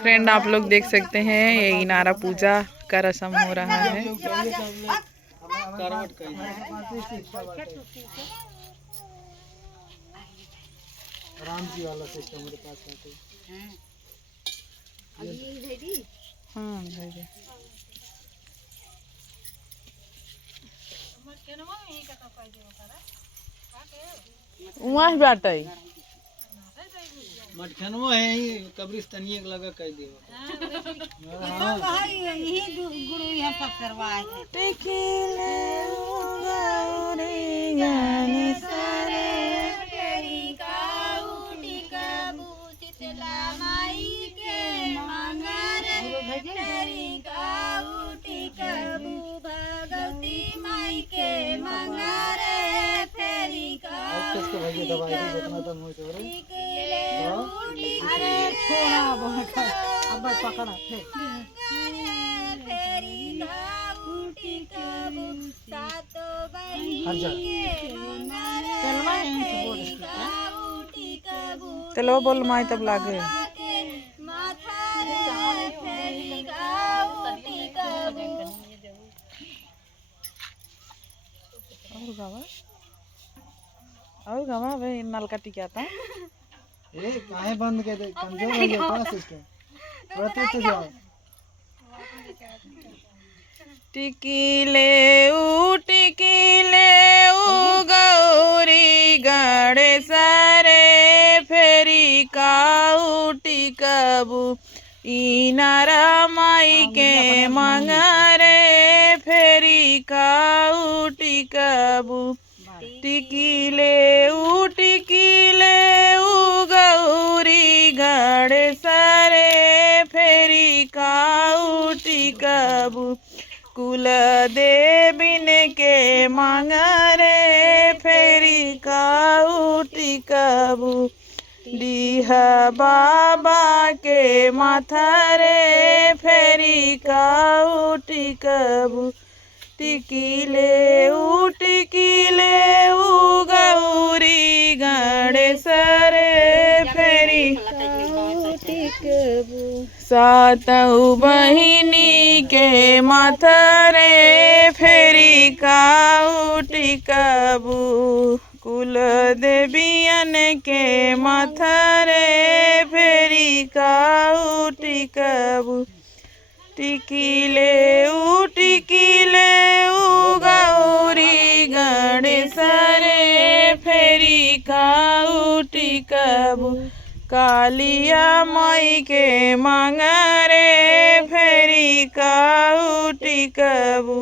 Friend आप लोग देख सकते हैं ये इनारा पूजा का रस्म हो रहा है। राम जी वाला सिस्टम मेरे पास वहाँ बाटे मटखनवा है ही कब्रिस्तानिए के लगा कह देव यही गुरु यहाँ सब करवाए दवाई जितना दम हो अरे थोड़ा बहुत अब पकड़ा चलो बोल माई तब लागे और गावा वे नलका टिका था ए काहे बंद के दे कमजोर हो गया क्या सिस्टम प्रति तो जाओ टिकीले ऊ गौरी गणेश रे फेरी काऊ टिकबू इनारा माई के मंगरे फेरी काऊ टिकबू टिकीले ऊ गौरी गणेश रे फेरी काऊ टिकबू कुल देविन के मंगरे फेरी काऊ टिकबू डीह बाबा के माथरे फेरी काऊ टिकबू टिकीले ऊ गौरी गणेश रे फेरी सातऊ बहिनी के माथरे फेरी काऊ टिकबू कुल देवियन के माथरे फेरी काऊ टिकबू टिकीले ऊ गौरी गणेश रे फेरी काऊ टिकबू कालिया माई के मंगरे फेरी काऊ टिकबू।